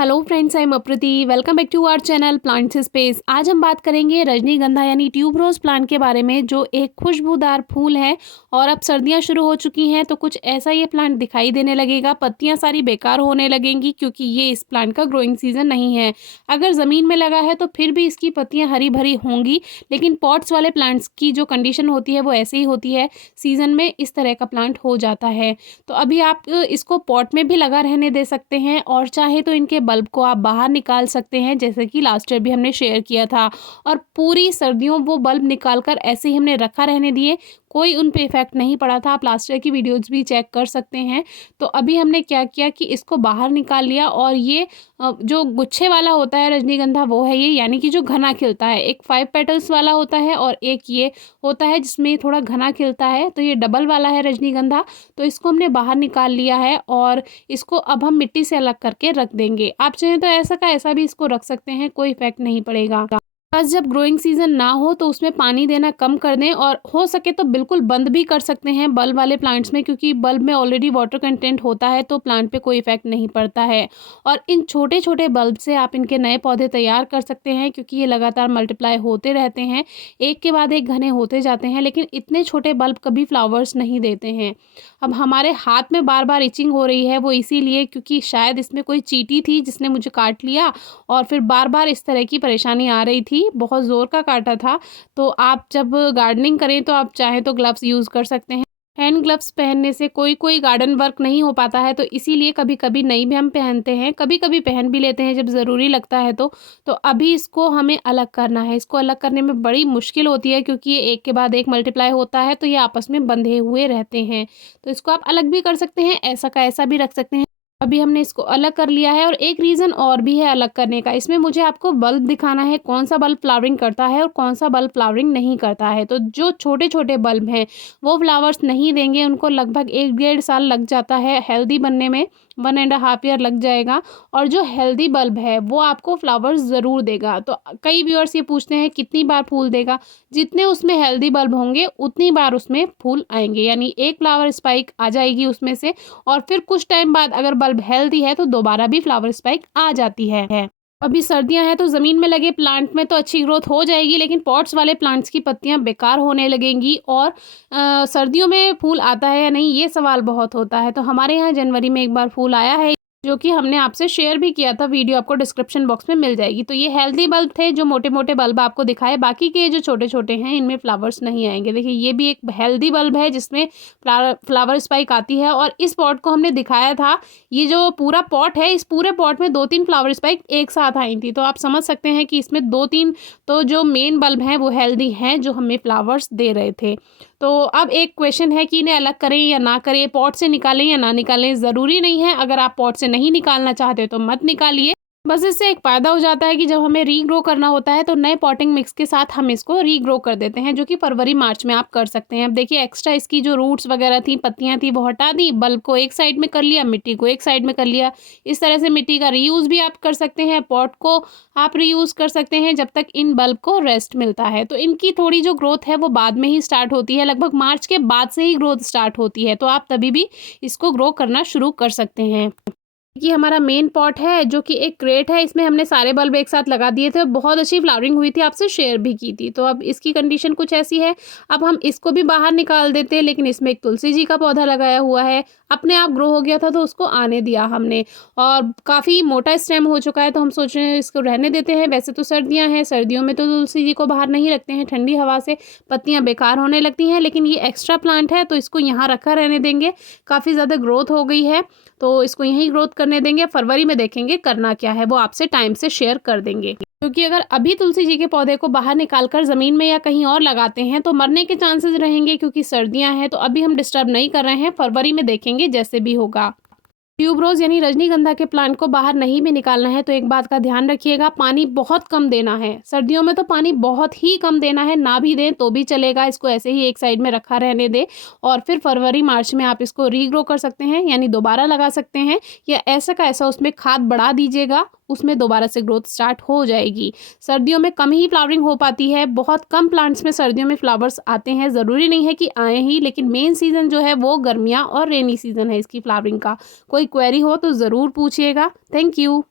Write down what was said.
Hello friends, I am Apriti. Welcome back to our channel plants space. आज हम बात करेंगे रजनीगंधा यानी ट्यूबरोज प्लांट के बारे में, जो एक खुशबूदार फूल है। और अब सर्दियां शुरू हो चुकी हैं तो कुछ ऐसा ये प्लांट दिखाई देने लगेगा। पत्तियां सारी बेकार होने लगेंगी क्योंकि ये इस प्लांट का ग्रोइंग सीजन नहीं है। अगर ज़मीन में लगा है तो फिर भी इसकी पत्तियाँ हरी भरी होंगी, लेकिन पॉट्स वाले प्लांट्स की जो कंडीशन होती है वो ऐसे ही होती है। सीजन में इस तरह का प्लांट हो जाता है। तो अभी आप इसको पॉट में भी लगा रहने दे सकते हैं, और चाहे तो इनके बल्ब को आप बाहर निकाल सकते हैं, जैसे कि लास्ट ईयर भी हमने शेयर किया था। और पूरी सर्दियों वो बल्ब निकाल कर ऐसे ही हमने रखा रहने दिए, कोई उन पे इफेक्ट नहीं पड़ा था। आप लास्ट ईयर की वीडियोस भी चेक कर सकते हैं। तो अभी हमने क्या किया कि इसको बाहर निकाल लिया, और ये जो गुच्छे वाला होता है रजनीगंधा वो है ये, यानी कि जो घना खिलता है। एक 5 पेटल्स वाला होता है और एक ये होता है जिसमें थोड़ा घना खिलता है। तो ये डबल वाला है रजनीगंधा। तो इसको हमने बाहर निकाल लिया है और इसको अब हम मिट्टी से अलग करके रख देंगे। आप चाहें तो ऐसा का ऐसा भी इसको रख सकते हैं, कोई इफेक्ट नहीं पड़ेगा। बस जब ग्रोइंग सीजन ना हो तो उसमें पानी देना कम कर दें, और हो सके तो बिल्कुल बंद भी कर सकते हैं बल्ब वाले प्लांट्स में, क्योंकि बल्ब में ऑलरेडी वाटर कंटेंट होता है तो प्लांट पे कोई इफेक्ट नहीं पड़ता है। और इन छोटे छोटे बल्ब से आप इनके नए पौधे तैयार कर सकते हैं, क्योंकि ये लगातार मल्टीप्लाई होते रहते हैं, एक के बाद एक घने होते जाते हैं। लेकिन इतने छोटे बल्ब कभी फ्लावर्स नहीं देते हैं। अब हमारे हाथ में बार बार इचिंग हो रही है, वो इसीलिए क्योंकि शायद इसमें कोई चींटी थी जिसने मुझे काट लिया, और फिर बार बार इस तरह की परेशानी आ रही थी। बहुत ज़ोर का काटा था। तो आप जब गार्डनिंग करें तो आप चाहें तो ग्लव्स यूज़ कर सकते हैं। हैंड ग्लव्स पहनने से कोई कोई गार्डन वर्क नहीं हो पाता है, तो इसीलिए कभी कभी नहीं भी हम पहनते हैं, कभी कभी पहन भी लेते हैं जब ज़रूरी लगता है। तो अभी इसको हमें अलग करना है। इसको अलग करने में बड़ी मुश्किल होती है, क्योंकि ये एक के बाद एक मल्टीप्लाई होता है, तो ये आपस में बंधे हुए रहते हैं। तो इसको आप अलग भी कर सकते हैं, ऐसा का ऐसा भी रख सकते हैं। अभी हमने इसको अलग कर लिया है। और एक रीज़न और भी है अलग करने का। इसमें मुझे आपको बल्ब दिखाना है, कौन सा बल्ब फ्लावरिंग करता है और कौन सा बल्ब फ्लावरिंग नहीं करता है। तो जो छोटे छोटे बल्ब हैं वो फ्लावर्स नहीं देंगे, उनको लगभग 1-1.5 साल लग जाता है हेल्दी बनने में, 1.5 ईयर लग जाएगा। और जो हेल्दी बल्ब है वो आपको फ्लावर्स ज़रूर देगा। तो कई व्यूअर्स ये पूछते हैं कितनी बार फूल देगा। जितने उसमें हेल्दी बल्ब होंगे उतनी बार उसमें फूल आएंगे, यानी एक फ्लावर स्पाइक आ जाएगी उसमें से। और फिर कुछ टाइम बाद अगर बल्ब हेल्दी है तो दोबारा भी फ्लावर स्पाइक आ जाती है। अभी सर्दियां हैं तो ज़मीन में लगे प्लांट में तो अच्छी ग्रोथ हो जाएगी, लेकिन पॉट्स वाले प्लांट्स की पत्तियां बेकार होने लगेंगी। और सर्दियों में फूल आता है या नहीं, ये सवाल बहुत होता है। तो हमारे यहाँ जनवरी में एक बार फूल आया है, जो कि हमने आपसे शेयर भी किया था। वीडियो आपको डिस्क्रिप्शन बॉक्स में मिल जाएगी। तो ये हेल्दी बल्ब थे, जो मोटे मोटे बल्ब आपको दिखाए। बाकी के जो छोटे छोटे हैं इनमें फ्लावर्स नहीं आएंगे। देखिए ये भी एक हेल्दी बल्ब है जिसमें फ्लावर स्पाइक आती है। और इस पॉट को हमने दिखाया था। ये जो पूरा पॉट है, इस पूरे पॉट में 2-3 फ्लावर स्पाइक एक साथ आई थी। तो आप समझ सकते हैं कि इसमें 2-3 तो जो मेन बल्ब हैं वो हेल्दी हैं, जो हमें फ्लावर्स दे रहे थे। तो अब एक क्वेश्चन है कि इन्हें अलग करें या ना करें, पॉट से निकालें या ना निकालें। ज़रूरी नहीं है, अगर आप पॉट से नहीं निकालना चाहते तो मत निकालिए। बस इससे एक फ़ायदा हो जाता है कि जब हमें रीग्रो करना होता है तो नए पॉटिंग मिक्स के साथ हम इसको रीग्रो कर देते हैं, जो कि फरवरी मार्च में आप कर सकते हैं। अब देखिए एक्स्ट्रा इसकी जो रूट्स वगैरह थी, पत्तियां थी, वो हटा दी। बल्ब को एक साइड में कर लिया, मिट्टी को एक साइड में कर लिया। इस तरह से मिट्टी का रीयूज़ भी आप कर सकते हैं, पॉट को आप रीयूज़ कर सकते हैं, जब तक इन बल्ब को रेस्ट मिलता है। तो इनकी थोड़ी जो ग्रोथ है वो बाद में ही स्टार्ट होती है, लगभग मार्च के बाद से ही ग्रोथ स्टार्ट होती है। तो आप तभी भी इसको ग्रो करना शुरू कर सकते हैं। ये हमारा मेन पॉट है, जो कि एक क्रेट है। इसमें हमने सारे बल्ब एक साथ लगा दिए थे, बहुत अच्छी फ्लावरिंग हुई थी, आपसे शेयर भी की थी। तो अब इसकी कंडीशन कुछ ऐसी है। अब हम इसको भी बाहर निकाल देते हैं, लेकिन इसमें एक तुलसी जी का पौधा लगाया हुआ है, अपने आप ग्रो हो गया था तो उसको आने दिया हमने। और काफ़ी मोटा स्टेम हो चुका है, तो हम सोच रहे हैं इसको रहने देते हैं। वैसे तो सर्दियाँ हैं, सर्दियों में तो तुलसी जी को बाहर नहीं रखते हैं, ठंडी हवा से पत्तियाँ बेकार होने लगती हैं। लेकिन ये एक्स्ट्रा प्लांट है तो इसको यहाँ रखा रहने देंगे। काफ़ी ज़्यादा ग्रोथ हो गई है तो इसको यहीं ग्रोथ करने देंगे। फरवरी में देखेंगे करना क्या है, वो आपसे टाइम से शेयर कर देंगे। क्योंकि अगर अभी तुलसी जी के पौधे को बाहर निकाल कर ज़मीन में या कहीं और लगाते हैं तो मरने के चांसेस रहेंगे, क्योंकि सर्दियां हैं। तो अभी हम डिस्टर्ब नहीं कर रहे हैं, फरवरी में देखेंगे जैसे भी होगा। ट्यूबरोज यानी रजनीगंधा के प्लांट को बाहर नहीं भी निकालना है तो एक बात का ध्यान रखिएगा, पानी बहुत कम देना है। सर्दियों में तो पानी बहुत ही कम देना है, ना भी दें तो भी चलेगा। इसको ऐसे ही एक साइड में रखा रहने दें, और फिर फरवरी मार्च में आप इसको रीग्रो कर सकते हैं, यानी दोबारा लगा सकते हैं। या ऐसा का ऐसा उसमें खाद बढ़ा दीजिएगा, उसमें दोबारा से ग्रोथ स्टार्ट हो जाएगी। सर्दियों में कम ही फ्लावरिंग हो पाती है, बहुत कम प्लांट्स में सर्दियों में फ्लावर्स आते हैं। ज़रूरी नहीं है कि आए ही, लेकिन मेन सीज़न जो है वो गर्मियाँ और रेनी सीज़न है इसकी फ्लावरिंग का। कोई क्वेरी हो तो ज़रूर पूछिएगा। Thank you.